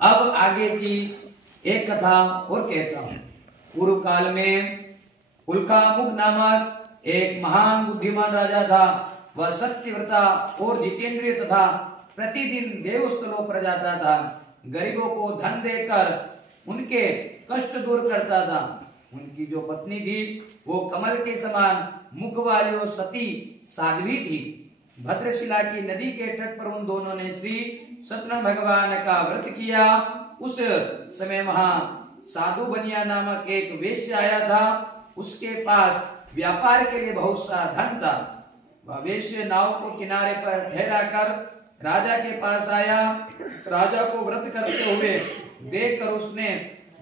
अब आगे की एक कथा और कहता हूं। पूर्व काल में उल्कामुख नामक एक महान बुद्धिमान राजा था। वह सत्यव्रता और जितेंद्रिय तथा प्रतिदिन देवस्थलों पर जाता था। गरीबों को धन देकर उनके कष्ट दूर करता था। उनकी जो पत्नी थी वो कमल के समान मुख वाली और सती साध्वी थी। भद्रशिला की नदी के तट पर उन दोनों ने श्री सत्यनारायण भगवान का व्रत किया। उस समय वहां साधु बनिया नामक एक वेश्या आया था। उसके पास व्यापार के लिए बहुत सा धन था। वह वेश्या नाव को किनारे पर ठहरा कर राजा के पास आया। राजा को व्रत करते हुए देखकर उसने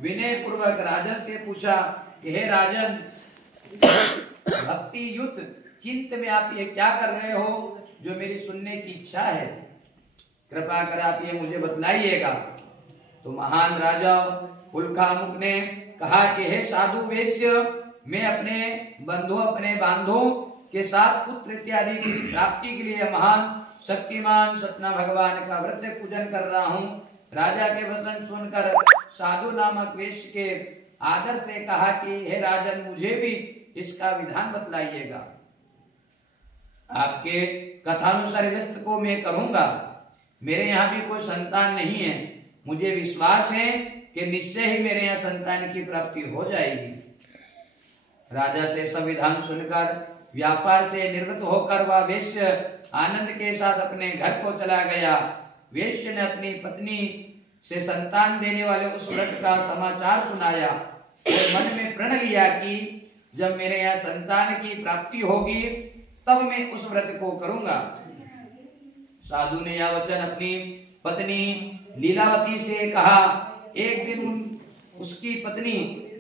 विनय पूर्वक राजन से पूछा कि हे राजन, भक्ति युक्त चिंत में आप ये क्या कर रहे हो जो मेरी सुनने की इच्छा है? कृपा कर आप ये मुझे बतलाइएगा। तो महान राजा उल्कामुख ने कहा कि हे साधु वेश्य, मैं अपने बांधों के साथ पुत्र इत्यादि की प्राप्ति के लिए महान शक्तिमान सत्यनारायण भगवान का व्रत पूजन कर रहा हूँ। राजा के वचन सुनकर साधु नामक वेश्य के आदर से कहा कि हे राजन, मुझे भी इसका विधान बतलाइएगा। आपके कथानुसार व्यस्त को मैं करूंगा। मेरे यहाँ भी कोई संतान नहीं है। मुझे विश्वास है कि निश्चय ही मेरे यहाँ संतान की प्राप्ति हो जाएगी। राजा से संविधान सुनकर व्यापार से निवृत्त होकर वह वेश्य आनंद के साथ अपने घर को चला गया। वेश्य ने अपनी पत्नी से संतान देने वाले उस व्रत का समाचार सुनाया और मन में प्रण लिया कि जब मेरे यहाँ संतान की प्राप्ति होगी तब मैं उस व्रत को करूंगा। साधु ने यह वचन अपनी पत्नी लीलावती से कहा। एक दिन उसकी पत्नी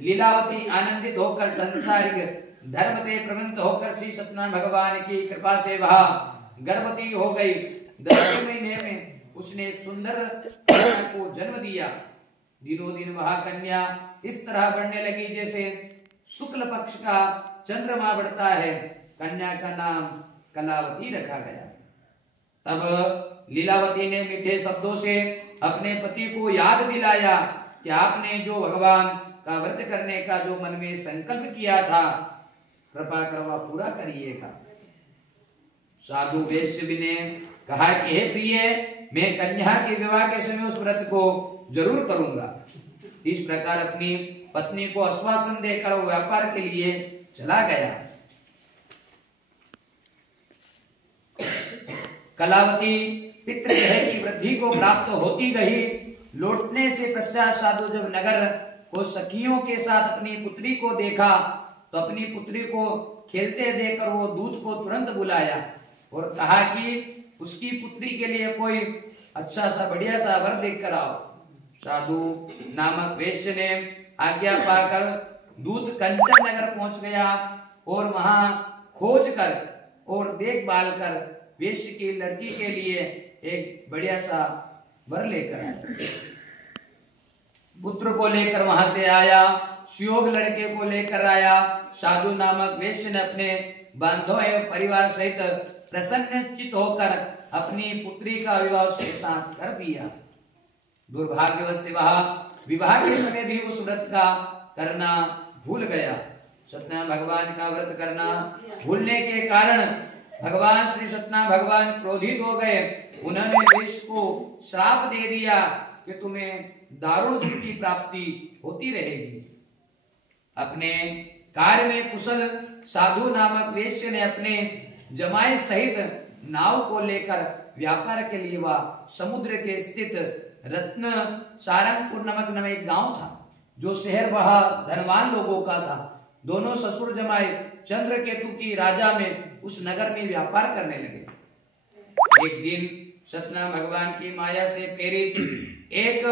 लीलावती आनंदित होकर संसारिक धर्म से प्रवृत्त होकर श्री सत्यनारायण भगवान की कृपा से वह गर्भवती हो गई। 10वें महीने में उसने एक सुंदर कन्या को जन्म दिया। दिनों दिन वह कन्या इस तरह बढ़ने लगी जैसे शुक्ल पक्ष का चंद्रमा बढ़ता है। कन्या का नाम कलावती रखा गया। तब लीलावती ने मीठे शब्दों से अपने पति को याद दिलाया कि आपने जो भगवान का व्रत करने का जो मन में संकल्प किया था, कृपा कर वह पूरा करिएगा। साधु वेश्य ने कहा कि हे प्रिय, मैं कन्या के विवाह के समय उस व्रत को जरूर करूंगा। इस प्रकार अपनी पत्नी को आश्वासन देकर वो व्यापार के लिए चला गया। कलावती पितृगृह की वृद्धि को प्राप्त होती गई। लौटने से पश्चात साधु जब नगर को सखियों के साथ अपनी पुत्री को देखा तो अपनी पुत्री को खेलते देखकर वो दूत को तुरंत बुलाया और कहा कि उसकी पुत्री के लिए कोई अच्छा सा बढ़िया सा वर देख कर आओ। साधु नामक वेश्य ने आज्ञा पाकर दूत कंचन नगर पहुंच गया और वहां खोज कर और देखभाल कर वेश्य की लड़की के लिए एक बढ़िया सा वर लेकर आया। पुत्र को लेकर वहां से आया, सुयोग लड़के को लेकर आया। साधु नामक वेश्य ने अपने बांधों एवं परिवार सहित प्रसन्नचित होकर अपनी पुत्री का विवाह उसके साथ कर दिया। दुर्भाग्यवश से वह विवाह के समय भी उस व्रत का करना भूल गया। सत्यनारायण भगवान का व्रत करना भूलने के कारण भगवान श्री सत्यनारायण भगवान क्रोधित हो गए। उन्होंने वेश्य को श्राप दे दिया कि तुम्हें दारुण दुख की प्राप्ति होती रहेगी। अपने कार्य में कुशल साधु नामक वेश्य ने अपने जमाए सहित नाव को लेकर व्यापार के लिए वह समुद्र के स्थित रत्न सारंगपुर नामक एक गांव था जो शहर वह धनवान लोगों का था। दोनों ससुर जमाए चंद्रकेतु की राजा में उस नगर में व्यापार करने लगे। एक दिन सत्यनारायण भगवान की माया से प्रेरित एक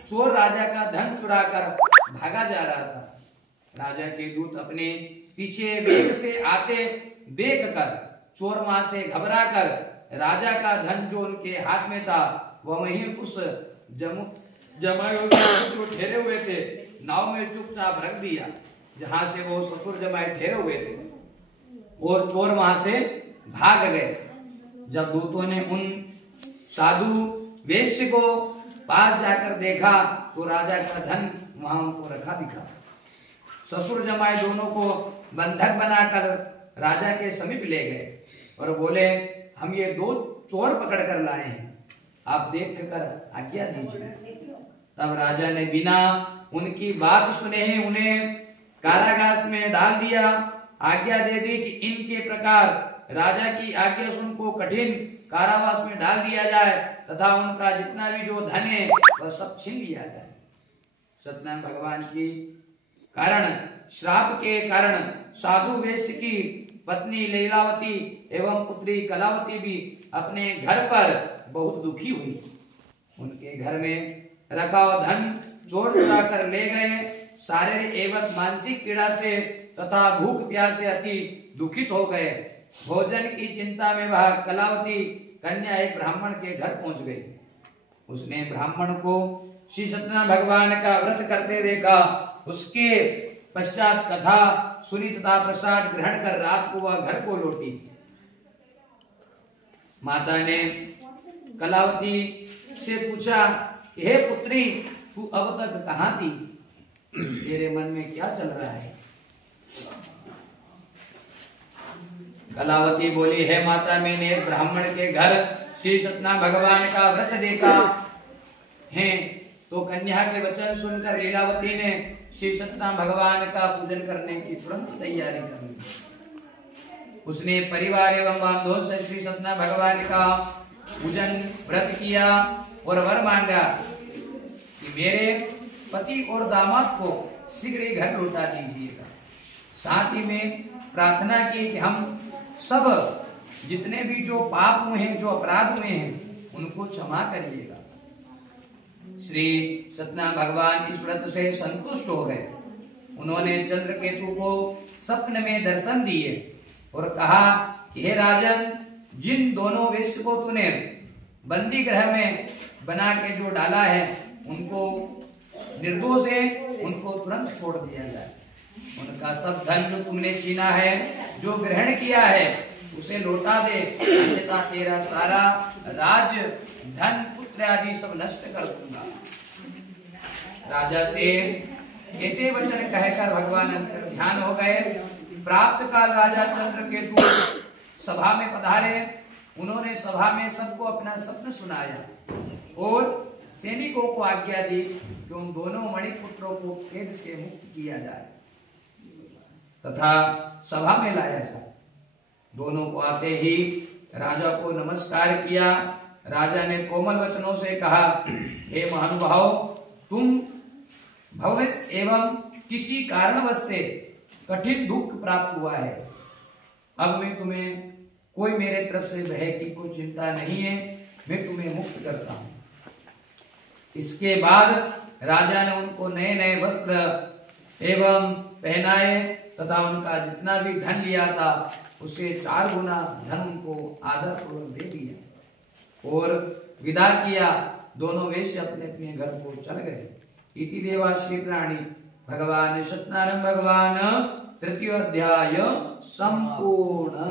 चोर राजा का धन चुराकर भागा जा रहा था। राजा के दूत अपने पीछे वेग से आते देखकर चोर वहां से घबराकर राजा का धन जो उनके हाथ में था वह वहीं उस जमाए जो ठहरे हुए थे नाव में चुपचाप रख दिया जहां से वो ससुर जमाए ठहरे हुए थे और चोर वहां से भाग गए। जब दूतों ने उन साधु वेश्य को पास जाकर देखा तो राजा का धन वहां उनको रखा दिखा। ससुर जमाई दोनों को बंधक बनाकर राजा के समीप ले गए और बोले, हम ये 2 चोर पकड़ कर लाए हैं, आप देख कर आज्ञा दीजिए। तब राजा ने बिना उनकी बात सुने ही उन्हें कारागार में डाल दिया। आज्ञा दे दी कि इनके प्रकार राजा की आज्ञा सुन को कठिन कारावास में डाल दिया जाए तथा उनका जितना भी जो धन है वह सब छीन लिया जाए। सत्यनारायण भगवान की कारण श्राप के कारण साधु वेश्य की पत्नी लीलावती एवं पुत्री कलावती भी अपने घर पर बहुत दुखी हुई। उनके घर में रखा हुआ धन चोर चुरा कर ले गए। शारीरिक एवं मानसिक पीड़ा से तथा भूख प्यास से अति दुखित हो गए। भोजन की चिंता में वह कलावती कन्या एक ब्राह्मण के घर पहुंच गई। उसने ब्राह्मण को श्री सत्यनारायण भगवान का व्रत करते देखा। उसके पश्चात कथा सुनी तथा प्रसाद ग्रहण कर रात को वह घर को लौटी। माता ने कलावती से पूछा, हे पुत्री, तू अब तक कहाँ थी? तेरे मन में क्या चल रहा है? कलावती बोली, हे माता, मैंने एक ब्राह्मण के घर श्री सत्यनारायण भगवान का व्रत देखा है। तो कन्या के वचन सुनकर लीलावती ने श्री सत्यनारायण भगवान का पूजन करने की तुरंत तैयारी कर ली। उसने परिवार एवं बांधवों से श्री सत्यनारायण भगवान का पूजन व्रत किया और वर मांगा कि मेरे पति और दामाद को शीघ्र ही घर लौटा दीजिएगा। साथ ही में प्रार्थना की कि हम सब जितने भी जो पाप हुए हैं, जो अपराध हुए हैं, उनको क्षमा करिएगा। श्री सत्यनारायण भगवान इस व्रत से संतुष्ट हो गए। उन्होंने चंद्रकेतु को स्वप्न में दर्शन दिए और कहा कि हे राजन, जिन दोनों वेश्य को तूने बंदी गृह में बना के जो डाला है, उनको निर्दोष है, उनको तुरंत छोड़ दिया जाए। उनका सब धन जो तुमने छीना है, जो ग्रहण किया है, उसे लौटा दे, अन्यथा तेरा सारा राज्य, धन, पुत्र आदि सब नष्ट कर दूंगा। राजा से ऐसे वचन कहकर भगवान अंतर ध्यान हो गए। प्राप्त काल राजा चंद्रकेतु सभा में पधारे। उन्होंने सभा में सबको अपना स्वप्न सुनाया और सैनिकों को आज्ञा दी कि उन दोनों मणिपुत्रों को कैद से मुक्त किया जाए तथा सभा में लाया जाए। दोनों को आते ही राजा को नमस्कार किया। राजा ने कोमल वचनों से कहा, हे महानुभाव, तुम भविष्य एवं किसी कारणवश से कठिन दुख प्राप्त हुआ है। अब मैं तुम्हें कोई मेरे तरफ से भय की कोई चिंता नहीं है, मैं तुम्हें मुक्त करता हूं। इसके बाद राजा ने उनको नए नए वस्त्र एवं पहनाए तथा उनका जितना भी धन लिया था उससे 4 गुना धन उनको आदर पूर्वक दे दिया और विदा किया। दोनों वेश्य अपने अपने घर को चल गए। इति देवा श्री प्राणी भगवान सत्यनारायण भगवान 3य अध्याय संपूर्ण।